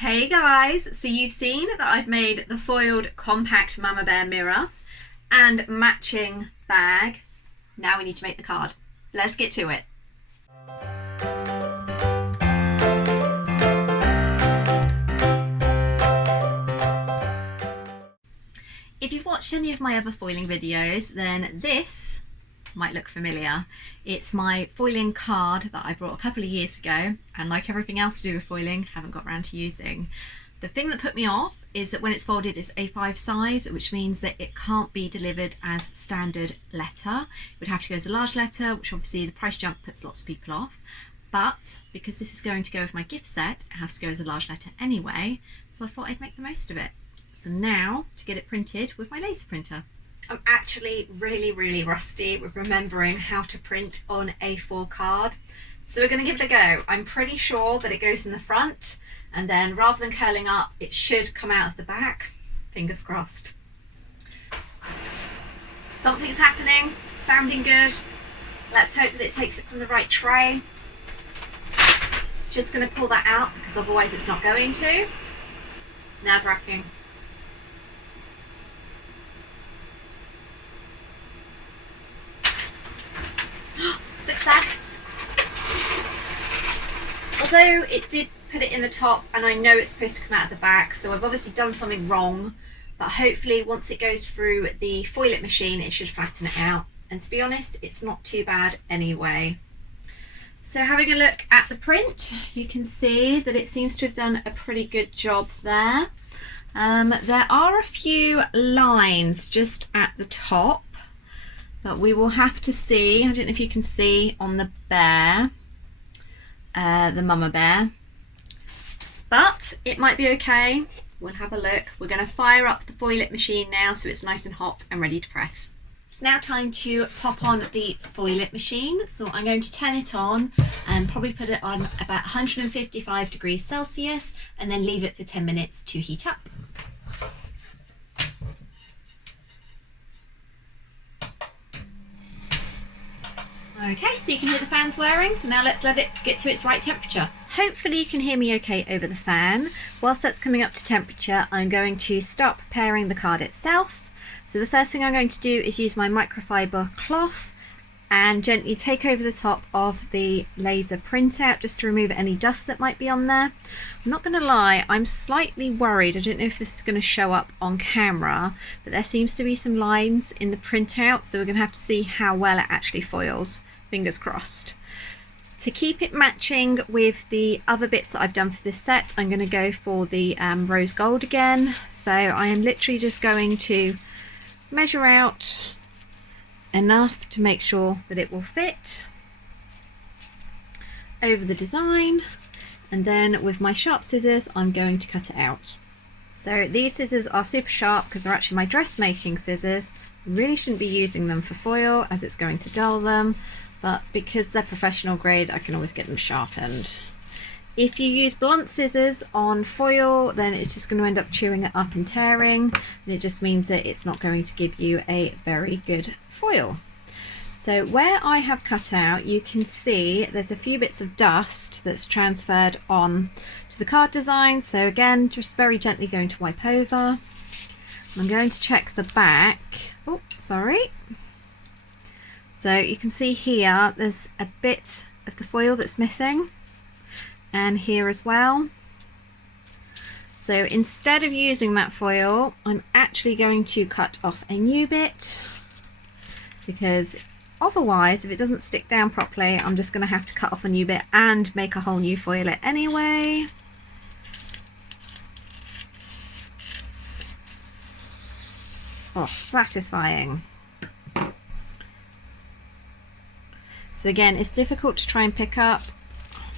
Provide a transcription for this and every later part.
Hey guys, so you've seen that I've made the foiled compact mama bear mirror and matching bag. Now we need to make the card. Let's get to it. If you've watched any of my other foiling videos, then this might look familiar. It's my foiling card that I brought a couple of years ago, and like everything else to do with foiling, haven't got around to using. The thing that put me off is that when it's folded it's A5 size, which means that it can't be delivered as standard letter. It would have to go as a large letter, which obviously the price jump puts lots of people off. But because this is going to go with my gift set, it has to go as a large letter anyway, so I thought I'd make the most of it. So now to get it printed with my laser printer. I'm actually really rusty with remembering how to print on A4 card, so we're going to give it a go. I'm pretty sure that it goes in the front, and then rather than curling up it should come out of the back. Fingers crossed. Something's happening, sounding good. Let's hope that it takes it from the right tray. Just going to pull that out because otherwise it's not going to. Nerve-wracking. Success! Although it did put it in the top, and I know it's supposed to come out of the back, so I've obviously done something wrong, but hopefully once it goes through the foil it machine it should flatten it out, and to be honest it's not too bad anyway. So having a look at the print, you can see that it seems to have done a pretty good job there. There are a few lines just at the top, but we will have to see. I don't know if you can see on the bear, the mama bear, but it might be okay. We'll have a look. We're going to fire up the foil it machine now so it's nice and hot and ready to press. It's now time to pop on the foil it machine, so I'm going to turn it on and probably put it on about 155 degrees Celsius and then leave it for 10 minutes to heat up. Okay, so you can hear the fans whirring, so now let's let it get to its right temperature. Hopefully you can hear me okay over the fan. Whilst that's coming up to temperature, I'm going to start preparing the card itself. So the first thing I'm going to do is use my microfiber cloth and gently take over the top of the laser printout just to remove any dust that might be on there. I'm not going to lie, I'm slightly worried. I don't know if this is going to show up on camera, but there seems to be some lines in the printout, so we're going to have to see how well it actually foils. Fingers crossed. To keep it matching with the other bits that I've done for this set, I'm going to go for the rose gold again. So I am literally just going to measure out enough to make sure that it will fit over the design, and then with my sharp scissors I'm going to cut it out. So these scissors are super sharp because they're actually my dressmaking scissors. Really shouldn't be using them for foil as it's going to dull them, but because they're professional grade I can always get them sharpened. If you use blunt scissors on foil, then it's just going to end up chewing it up and tearing, and it just means that it's not going to give you a very good foil. So where I have cut out, you can see there's a few bits of dust that's transferred on to the card design. So again, just very gently going to wipe over. I'm going to check the back. Oh, sorry. So you can see here there's a bit of the foil that's missing, and here as well. So instead of using that foil, I'm actually going to cut off a new bit, because otherwise if it doesn't stick down properly I'm just going to have to cut off a new bit and make a whole new foil it anyway. Oh, satisfying. So again, it's difficult to try and pick up.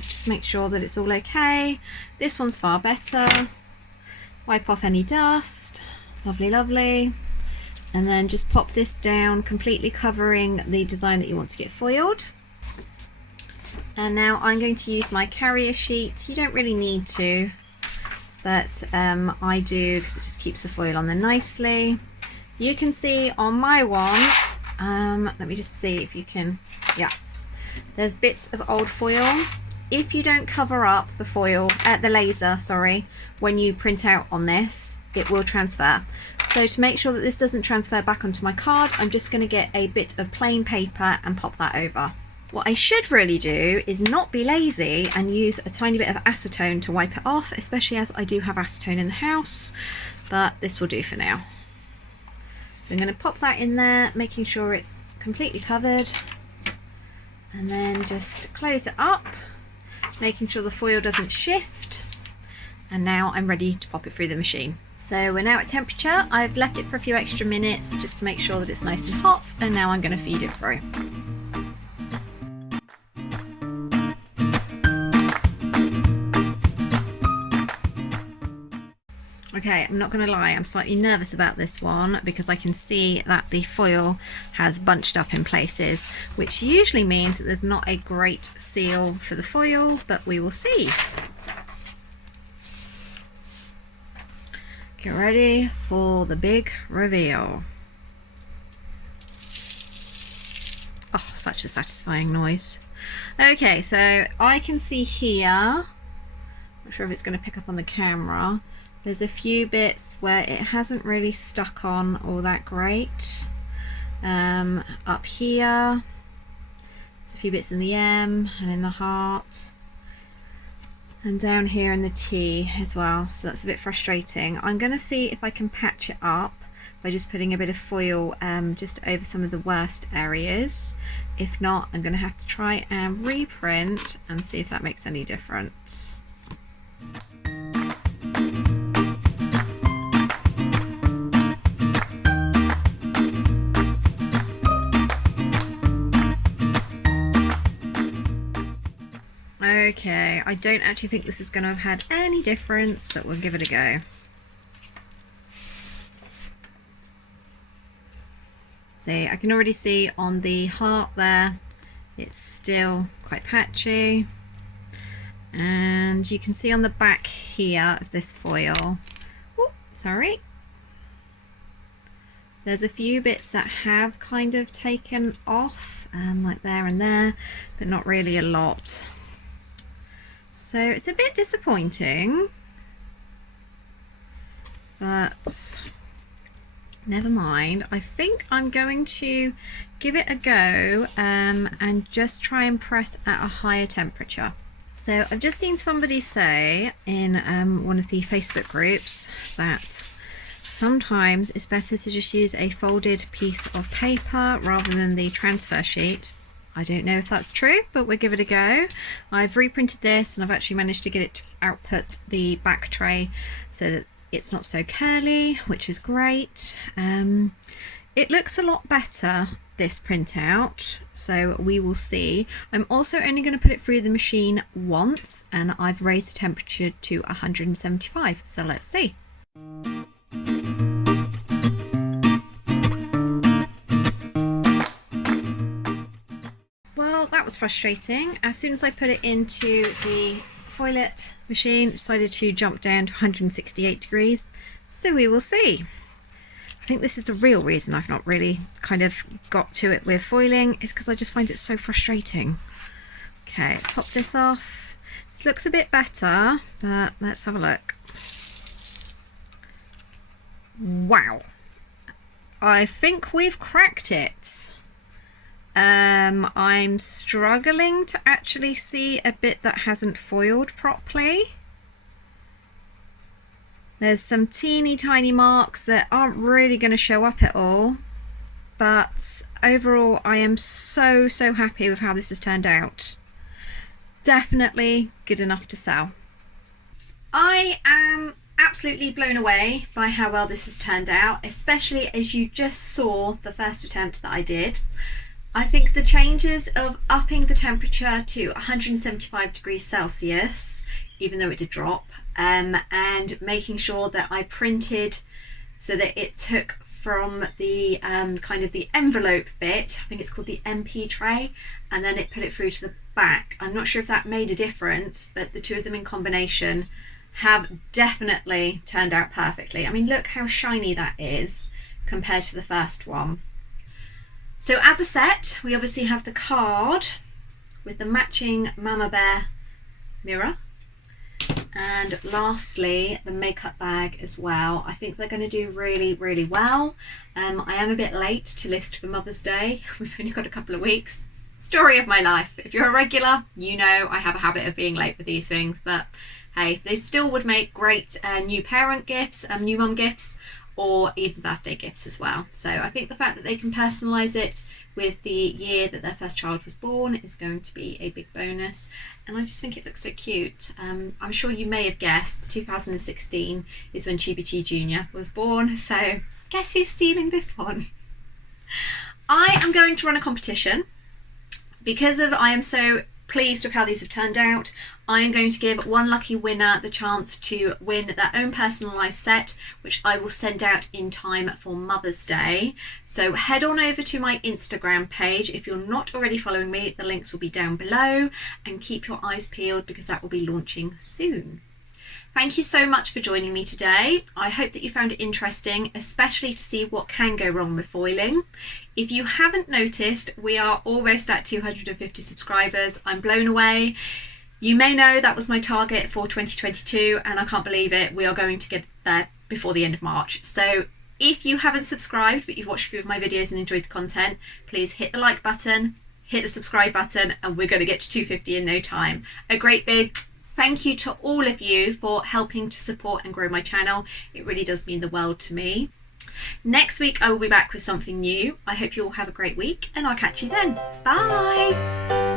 Just make sure that it's all okay. This one's far better. Wipe off any dust. Lovely, lovely. And then just pop this down, completely covering the design that you want to get foiled. And now I'm going to use my carrier sheet. You don't really need to, but I do because it just keeps the foil on there nicely. You can see on my one, let me just see if you can, yeah, there's bits of old foil if you don't cover up the foil, the laser, sorry, when you print out on this, it will transfer. So to make sure that this doesn't transfer back onto my card, I'm just going to get a bit of plain paper and pop that over. What I should really do is not be lazy and use a tiny bit of acetone to wipe it off, especially as I do have acetone in the house, but this will do for now. So I'm going to pop that in there, making sure it's completely covered, and then just close it up, making sure the foil doesn't shift, and now I'm ready to pop it through the machine. So we're now at temperature. I've left it for a few extra minutes just to make sure that it's nice and hot, and now I'm going to feed it through. Okay, I'm not going to lie, I'm slightly nervous about this one because I can see that the foil has bunched up in places, which usually means that there's not a great seal for the foil, but we will see. Get ready for the big reveal. Oh, such a satisfying noise. Okay, so I can see here, I'm not sure if it's going to pick up on the camera, there's a few bits where it hasn't really stuck on all that great. Up here, there's a few bits in the M and in the heart, and down here in the T as well, so that's a bit frustrating. I'm going to see if I can patch it up by just putting a bit of foil just over some of the worst areas. If not, I'm going to have to try and reprint and see if that makes any difference. Okay, I don't actually think this is going to have had any difference, but we'll give it a go. See, I can already see on the heart there, it's still quite patchy. And you can see on the back here of this foil, oh, sorry, there's a few bits that have kind of taken off, like there and there, but not really a lot. So it's a bit disappointing, but never mind. I think I'm going to give it a go and just try and press at a higher temperature. So I've just seen somebody say in one of the Facebook groups that sometimes it's better to just use a folded piece of paper rather than the transfer sheet. I don't know if that's true, but we'll give it a go. I've reprinted this and I've actually managed to get it to output the back tray so that it's not so curly, which is great. It looks a lot better, this printout, so we will see. I'm also only going to put it through the machine once, and I've raised the temperature to 175, so let's see. Well, that was frustrating. As soon as I put it into the foilet machine, it decided to jump down to 168 degrees. So we will see. I think this is the real reason I've not really kind of got to it with foiling, is because I just find it so frustrating. Okay, let's pop this off. This looks a bit better, but let's have a look. Wow. I think we've cracked it. I'm struggling to actually see a bit that hasn't foiled properly. There's some teeny tiny marks that aren't really going to show up at all, but overall I am so happy with how this has turned out. Definitely good enough to sell. I am absolutely blown away by how well this has turned out, especially as you just saw the first attempt that I did. I think the changes of upping the temperature to 175 degrees Celsius, even though it did drop, and making sure that I printed so that it took from the kind of the envelope bit, I think it's called the MP tray, and then it put it through to the back. I'm not sure if that made a difference, but the two of them in combination have definitely turned out perfectly. I mean, look how shiny that is compared to the first one. So as a set, we obviously have the card with the matching mama bear mirror. And lastly, the makeup bag as well. I think they're going to do really, really well. I am a bit late to list for Mother's Day. We've only got a couple of weeks. Story of my life. If you're a regular, you know I have a habit of being late with these things, but hey, they still would make great new parent gifts, new mum gifts, or even birthday gifts as well. So I think the fact that they can personalise it with the year that their first child was born is going to be a big bonus, and I just think it looks so cute. I'm sure you may have guessed 2016 is when Chibi Jr. was born, so guess who's stealing this one? I am going to run a competition. Because I am so pleased with how these have turned out, I am going to give one lucky winner the chance to win their own personalised set, which I will send out in time for Mother's Day. So head on over to my Instagram page. If you're not already following me, the links will be down below, and keep your eyes peeled because that will be launching soon. Thank you so much for joining me today. I hope that you found it interesting, especially to see what can go wrong with foiling. If you haven't noticed, we are almost at 250 subscribers. I'm blown away. You may know that was my target for 2022, and I can't believe it. We are going to get there before the end of March. So if you haven't subscribed, but you've watched a few of my videos and enjoyed the content, please hit the like button, hit the subscribe button, and we're going to get to 250 in no time. A great big thank you to all of you for helping to support and grow my channel. It really does mean the world to me. Next week I will be back with something new. I hope you all have a great week, and I'll catch you then. Bye!